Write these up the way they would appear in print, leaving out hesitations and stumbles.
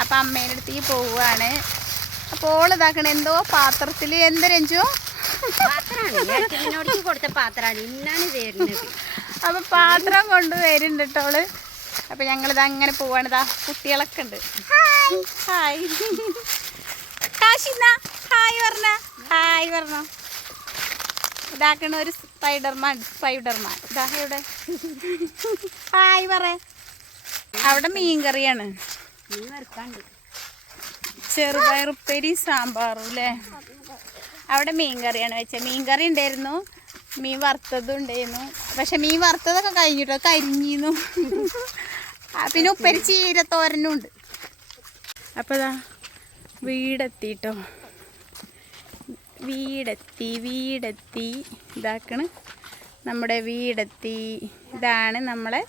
അപ്പം അമ്മേൻ്റെ അടുത്തേക്ക് പോവുകയാണ്. അപ്പോൾ ഓൾ ഇതാക്കണേ എന്തോ പാത്രത്തിൽ എന്തരഞ്ചോ കൊടുത്ത പാത്രമാണ് ഇന്നാണ് വരുന്നത്. അപ്പം പാത്രം കൊണ്ട് വരുന്നുണ്ട് കേട്ടോള്. അപ്പം ഞങ്ങളിത് അങ്ങനെ പോവാണ്. ഇതാ കുട്ടികളൊക്കെ ഉണ്ട്. ഹായ് കാശിന്ന ഹായ് പറഞ്ഞ ഹായ് പറഞ്ഞോ. ഇതാക്കണ ഒരു സ്പൈഡർമാൻ ഇതാ ഇവിടെ ഹായ് പറ. അവിടെ മീൻകറിയാണ്, ചെറുപയറുപ്പേരി സാമ്പാറും അല്ലേ. അവിടെ മീൻകറിയാണ് വെച്ചത്. മീൻകറി ഉണ്ടായിരുന്നു, മീൻ വറുത്തതും ഉണ്ടായിരുന്നു. പക്ഷെ മീൻ വറുത്തതൊക്കെ കഴിഞ്ഞിട്ടോ കരിഞ്ഞിരുന്നു. പിന്നെ ഉപ്പേരി ചീരത്തോരനും ഉണ്ട്. അപ്പോൾ ഇതാ വീടെത്തിട്ടോ, വീടെത്തി ഇതാക്കണ് നമ്മുടെ വീടെത്തി. ഇതാണ് നമ്മളെ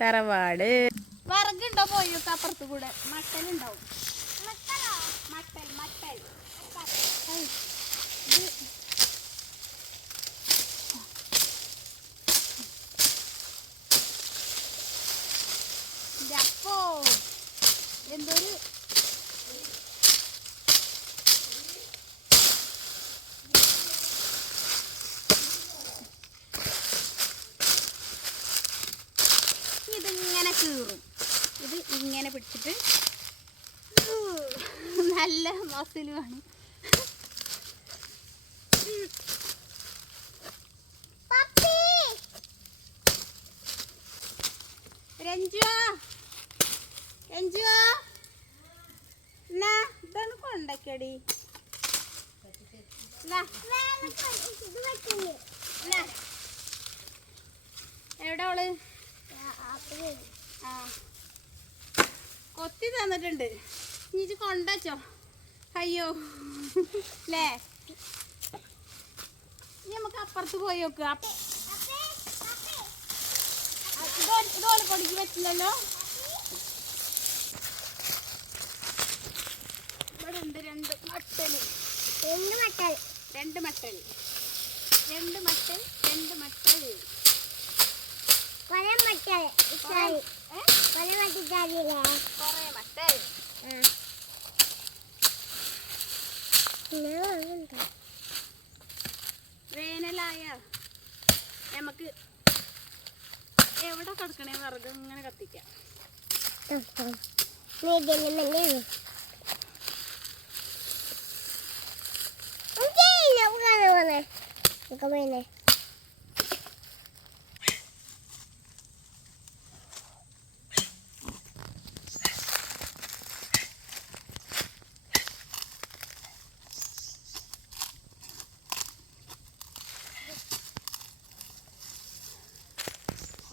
തറവാട്. വറകുണ്ടോ പോയൊക്കെ അപ്പുറത്ത് കൂടെ മട്ടലുണ്ടാവും. മട്ടൽ അപ്പോ എന്തൊരു ഇതിങ്ങനെ കീറും. ഇത് ഇങ്ങനെ പിടിച്ചിട്ട് നല്ല മസിലുമാണ്. ഇതാണ് കൊണ്ടക്കടി. എവിടെ ഓള്? ആ കൊത്തി തന്നിട്ടുണ്ട്. ഇനി കൊണ്ടച്ചോ. അയ്യോ അല്ലേ. ഇനി നമുക്ക് അപ്പുറത്ത് പോയി നോക്കുക. ഇതുപോലെ കൊടിക്ക് പറ്റില്ലല്ലോ. ഇവിടെ ഉണ്ട് രണ്ട് മട്ടൽ. വേനലായ നമുക്ക് എവിടെ കിടക്കണേ വിറക് ഇങ്ങനെ കത്തിക്കാം.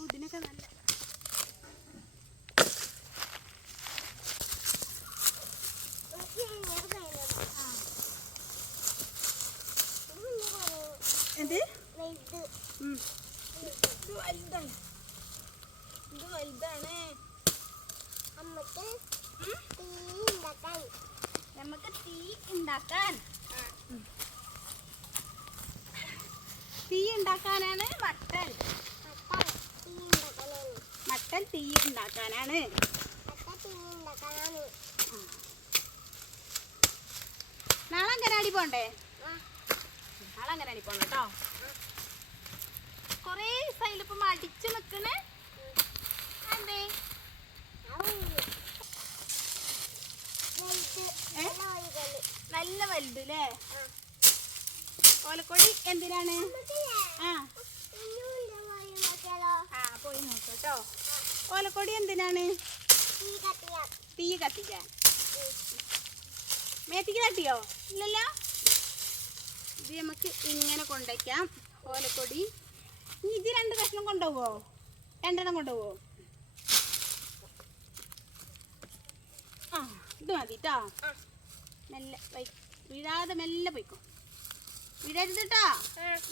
ഇതിനൊക്കെ നല്ല എന്ത് ഇത് വലുതാണ്. നമുക്ക് തീ ഉണ്ടാക്കാൻ ഉണ്ടാക്കാനാണ് മട്ടൽ തീ ഉണ്ടാക്കാനാണ്. നാളെ അങ്കനാടി പോണ്ടേ? നാളെ അങ്കനാടി പോണം കേട്ടോ. കൊറേ ദിവസമായിലിപ്പം മടിച്ചു നിക്കണേ. എന്തേ നല്ല വലുത് അല്ലേ? ഓലക്കൊടി എന്തിനാണ്? പോയി നോക്കട്ടോ. ഓലക്കൊടി എന്തിനാണ്? തീ കത്തിക്കാൻ. മേത്തിക്ക് തട്ടിയോ? ഇല്ലല്ലോ. ഇത് നമുക്ക് ഇങ്ങനെ കൊണ്ടുവയ്ക്കാം ഓലക്കൊടി. ഇനി ഇത് 2 കഷ്ണം കൊണ്ടുപോവോ? 2 എണ്ണം കൊണ്ടുപോവോ? ആ ഇത് മതി കേട്ടോ. മെല്ലെ വീഴാതെ മെല്ലെ പോയിക്കോ. വീഴരുത് കേട്ടോ.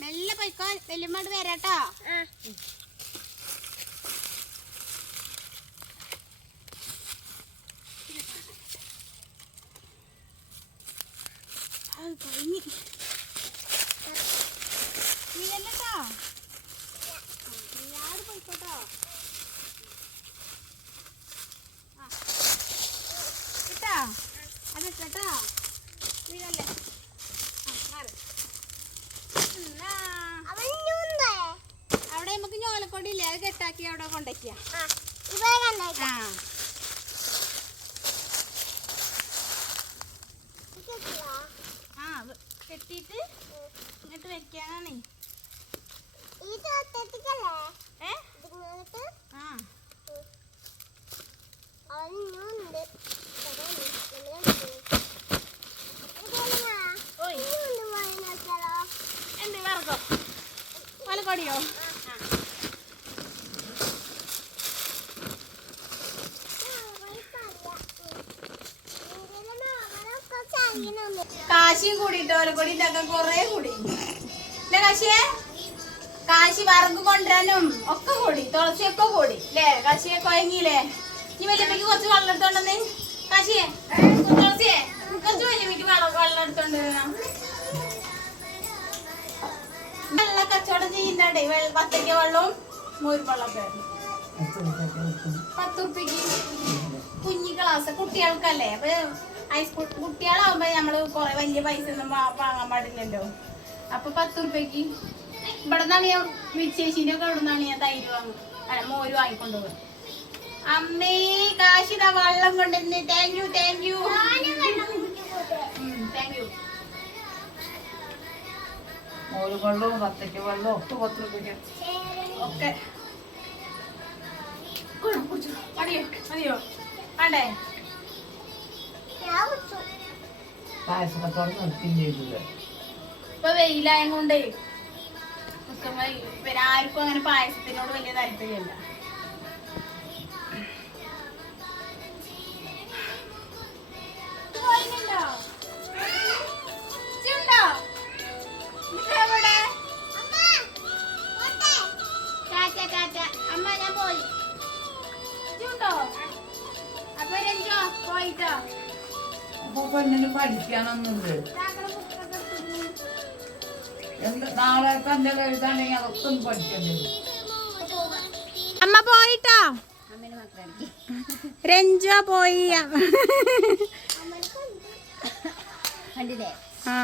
മെല്ലെ പോയിക്കോ. വെല്ലുമ്മോട് വരാട്ടോ. കഴിഞ്ഞ് വീഴല്ലോ. വീഴാതെ പോയിക്കോട്ടോ. ഇട്ടാ അതിട്ടോ വീഴല്ലേ. അവിടെ നമുക്ക് ഞോലക്കൊടി ഇല്ലേ, അത് കെട്ടാക്കി അവിടെ കൊണ്ടേക്കുക. കെട്ടിട്ട് ഇങ്ങോട്ട് വെക്കാനാണേ. എന്ത് വറക്കോ ഓലക്കൊടിയോ? കാശിയും കൂടിയിട്ട് ഓലക്കൊടി ഉണ്ടാക്കാൻ കൊറേ കൂടി അല്ലേ കാശിയെ? കാശി വറക്ക് കൊണ്ടുവരാനും ഒക്കെ കൂടി, തുളസിയൊക്കെ കൂടി അല്ലേ? കാശിയെ കൊയങ്ങിയില്ലേ? ഇനി വലിയമ്മക്ക് കുറച്ച് വെള്ളം എടുത്തോണ്ടെന്ന്. കാശിയെ തുളസിയെ കുറച്ച് വലിയമ്മക്ക് വെള്ളം എടുത്തോണ്ട് വരണം. വെള്ള കച്ചവടം ചെയ്യുന്നുണ്ടേ, വത്തക്ക വെള്ളവും മോര് വെള്ളമൊക്കെ 10 ഉറുപ്പിക്ക് കുഞ്ഞി ഗ്ലാസ് കുട്ടികൾക്കല്ലേ. അപ്പൊ ഹൈസ്കൂൾ കുട്ടികളാവുമ്പോ നമ്മള് കൊറേ വലിയ പൈസ ഒന്നും വാങ്ങാൻ പാടില്ലല്ലോ. അപ്പൊ 10 ഉറുപ്പിക്ക് ഇവിടെ നിന്നാണ് ഞാൻ വിച്ചേച്ചിന്റെ ഒക്കെ ഇവിടെ നിന്നാണ് ഞാൻ തൈര് വാങ്ങും, മോര് വാങ്ങിക്കൊണ്ടുപോകും. അമ്മേ കാശിതാ വെള്ളം കൊണ്ടുവന്ന്. Thank you thank you thank you. മോര് വെള്ളവും വത്തക്ക വെള്ളവും ഒക്കെ 10 രൂപയ്ക്ക് ഒക്കെ മതിയോ മതിയോ വേണ്ടേ? പായസമൊക്കെ തുറന്ന് നിർത്തിയും ചെയ്തില്ല. ഇപ്പൊ വെയിലായ കൊണ്ടേ പിന്നെ ആർക്കും അങ്ങനെ പായസത്തിനോട് വലിയ താല്പര്യമല്ല. അമ്മ ഞാൻ പോയി. അപ്പൊ രഞ്ജോ പോയിട്ടോ. അപ്പൊ പെണ്ണിന് പഠിക്കാനൊന്നുമില്ല. നാളെ തന്നെ എഴുതാണെങ്കിൽ അതൊക്കെ ഒന്ന് പഠിക്കേണ്ടി വരും. അമ്മ പോയിട്ടോ. രഞ്ജോ പോയി. കണ്ടില്ലേ? ആ